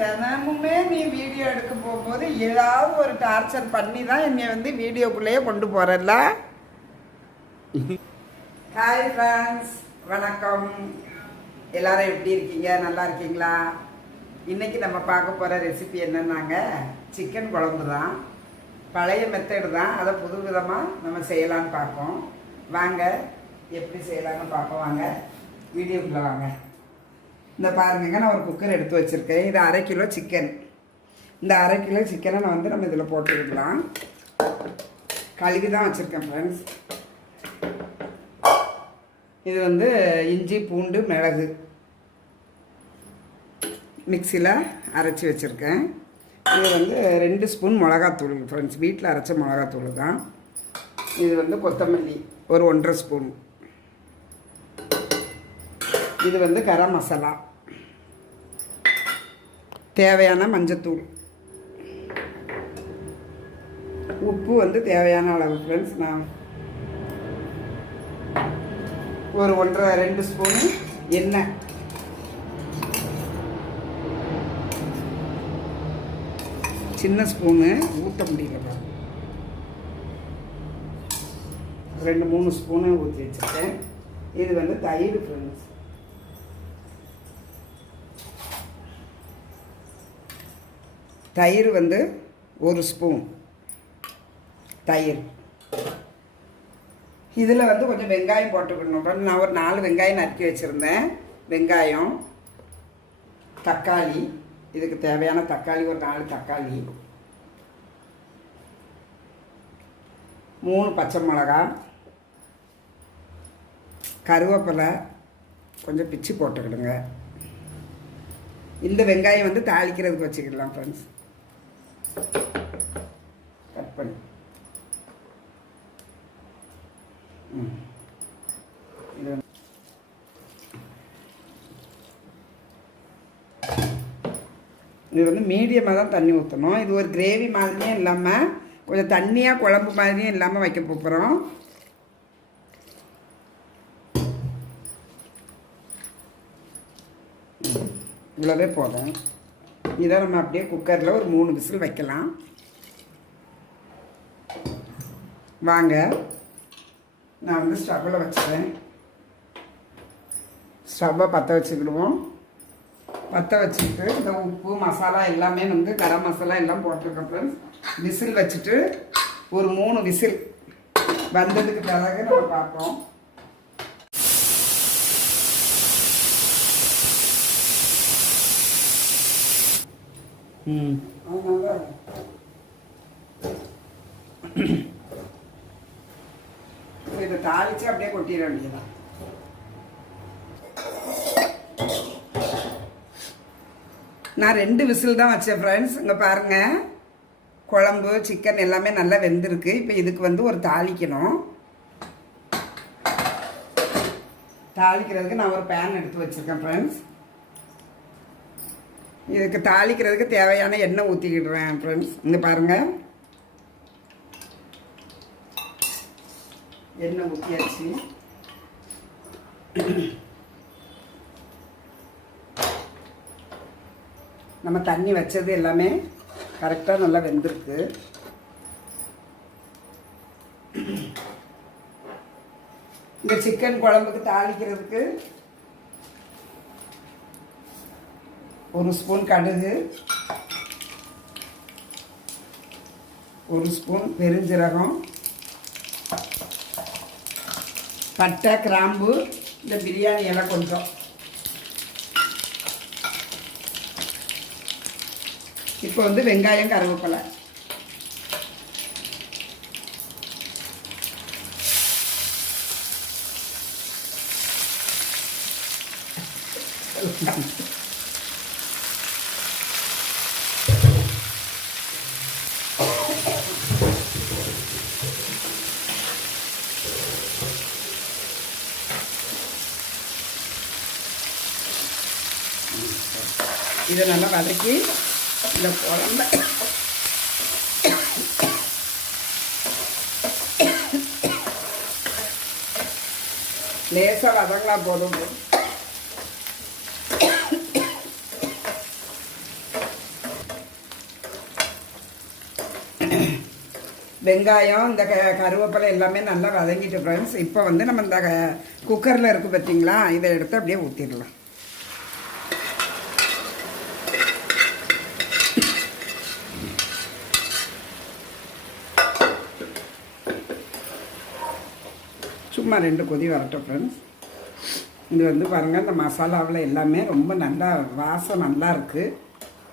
தினமுமே நீ வீடியோ எடுக்க போகும்போது ஏதாவது ஒரு டார்ச்சர் பண்ணி தான் என்னை வந்து வீடியோக்குள்ளேயே கொண்டு போகிறல்ல ஹாய் ஃப்ரெண்ட்ஸ் வணக்கம். எல்லாரும் எப்படி இருக்கீங்க? நல்லா இருக்கீங்களா? இன்றைக்கி நம்ம பார்க்க போகிற ரெசிபி என்னன்னாங்க? சிக்கன் குழம்பு தான். பழைய மெத்தடு தான். அதை புது விதமாக நம்ம செய்யலான்னு பார்ப்போம். வாங்க எப்படி செய்யலான்னு பார்ப்போம். வாங்க வீடியோக்குள்ளே வாங்க. இந்த பாருங்க நான் ஒரு குக்கர் எடுத்து வச்சுருக்கேன். இது அரை கிலோ சிக்கன் இந்த அரை கிலோ சிக்கனை நான் வந்து நம்ம இதில் போட்டுக்கலாம் கழுவி தான் வச்சுருக்கேன் ஃப்ரெண்ட்ஸ் இது வந்து இஞ்சி பூண்டு மிளகு. மிக்சியில் அரைச்சி வச்சுருக்கேன். இது வந்து ரெண்டு ஸ்பூன் மிளகாத்தூள் ஃப்ரெண்ட்ஸ் வீட்டில் அரைச்ச மிளகாத்தூள் தான். இது வந்து கொத்தமல்லி ஒரு ஒன்றரை ஸ்பூன். இது வந்து கரம் மசாலா. தேவையான மஞ்சத்தூள். உப்பு வந்து தேவையான அளவு ஃப்ரெண்ட்ஸ் நான் ஒரு ஒன்றரை ரெண்டு ஸ்பூனு எண்ணெய். சின்ன ஸ்பூனு ஊற்ற முடியல ரெண்டு மூணு ஸ்பூனு ஊற்றி வச்சுருக்கேன். இது வந்து தயிர் ஃப்ரெண்ட்ஸ் தயிர் வந்து ஒரு ஸ்பூன். தயிர். இதில் வந்து கொஞ்சம் வெங்காயம் போட்டுக்கணும். நான் ஒரு நாலு வெங்காயம் நறுக்கி வச்சுருந்தேன். வெங்காயம் தக்காளி. இதுக்கு தேவையான தக்காளி ஒரு நாலு தக்காளி. மூணு பச்சை மிளகா. கருவேப்பிலை. கொஞ்சம் பிச்சு போட்டுக்கிடுங்க. இந்த வெங்காயம் வந்து தாளிக்கிறதுக்கு வச்சுக்கிடலாம் ஃப்ரெண்ட்ஸ் கட் பண்ணி. இது வந்து- இது வந்து மீடியமாக தான் தண்ணி ஊற்றணும் இது ஒரு கிரேவி மாதிரியும் இல்லாமல் கொஞ்சம் தண்ணியாக குழம்பு மாதிரியும் இல்லாமல் வைக்க போகிறோம் இவ்வளோவே போதும். இதை நம்ம அப்படியே குக்கரில் ஒரு மூணு விசில் வைக்கலாம். வாங்க. நான் வந்து ஸ்டவ்வில் வச்சுறேன் ஸ்டவ்வை பற்ற வச்சுக்கிடுவோம். பற்ற வச்சுக்கிட்டு இந்த உப்பு மசாலா எல்லாமே வந்து கரம் மசாலா எல்லாம் போட்டிருக்கேன் ஃப்ரெண்ட்ஸ் விசில் வச்சுட்டு ஒரு மூணு விசில் வந்ததுக்கு பிறகு நம்ம பார்ப்போம். அதனால இதை தாளிச்சு அப்படியே கொட்டிட வேண்டியதான் நான் ரெண்டு விசில் தான் வச்சேன் ஃப்ரெண்ட்ஸ் இங்கே பாருங்கள் குழம்பு சிக்கன் எல்லாமே நல்லா வெந்திருக்கு. இப்போ இதுக்கு வந்து ஒரு தாளிக்கணும். தாளிக்கிறதுக்கு நான் ஒரு பேன் எடுத்து வச்சுருக்கேன் ஃப்ரெண்ட்ஸ் இதுக்கு தாளிக்கிறதுக்கு தேவையான எண்ணெய் ஊற்றிக்கிடுறேன் ஃப்ரெண்ட்ஸ் இங்கே பாருங்கள் எண்ணெய் ஊற்றியாச்சு நம்ம தண்ணி வச்சது எல்லாமே கரெக்டாக நல்லா வெந்திருக்கு. இந்த சிக்கன் குழம்புக்கு தாளிக்கிறதுக்கு ஒரு ஸ்பூன் கடுகு ஒரு ஸ்பூன் பெருஞ்சீரகம் பட்டை கிராம்பு இந்த பிரியாணி எல்லாம் கொஞ்சம். இப்போ வந்து வெங்காயம் கருவேப்பிலை. இதை நல்லா வதக்கி இந்த குழம்ப லேசாக வதங்களா போதும். வெங்காயம் இந்த க கருவேப்பிலை எல்லாமே நல்லா வதங்கிட்டு ஃப்ரெண்ட்ஸ் இப்போ வந்து நம்ம இந்த குக்கரில் இருக்குது பார்த்தீங்களா இதை எடுத்து அப்படியே ஊற்றிடலாம் சும்மா ரெண்டு கொதி வரட்டும் ஃப்ரெண்ட்ஸ் இது வந்து பாருங்கள் இந்த மசாலாவில் எல்லாமே ரொம்ப நல்லா வாசம் நல்லா இருக்குது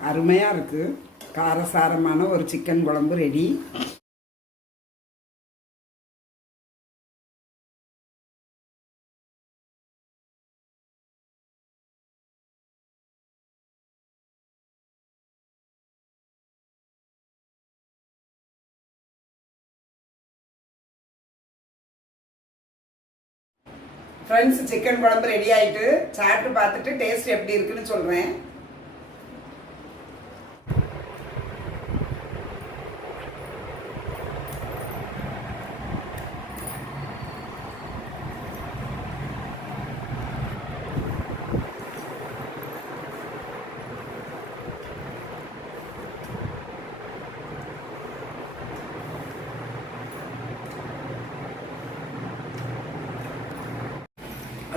அருமையாக இருக்குது காரசாரமான ஒரு சிக்கன் குழம்பு ரெடி ஃப்ரெண்ட்ஸ் சிக்கன் குழம்பு ரெடி ஆகிட்டு சாப்பிட்டு பார்த்துட்டு டேஸ்ட் எப்படி இருக்குன்னு சொல்கிறேன்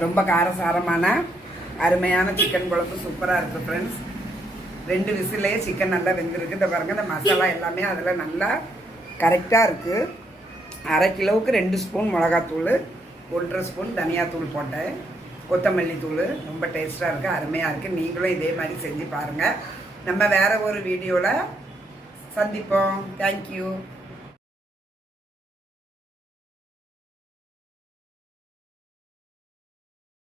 ரொம்ப காரசாரமான அருமையான சிக்கன் குழம்பு சூப்பராக இருக்குது ஃப்ரெண்ட்ஸ் ரெண்டு விசிலே சிக்கன் நல்லா வெந்திருக்கு. இந்த பாருங்க இந்த மசாலா எல்லாமே அதில் நல்லா கரெக்டாக இருக்குது அரை கிலோவுக்கு ரெண்டு ஸ்பூன் மிளகாத்தூள் ஒன்றரை ஸ்பூன் தனியாத்தூள் போட்டேன். கொத்தமல்லி தூள் ரொம்ப டேஸ்ட்டாக இருக்குது அருமையாக இருக்குது நீங்களும் இதே மாதிரி செஞ்சு பாருங்கள் நம்ம வேறு ஒரு வீடியோவில் சந்திப்போம். தேங்க்யூ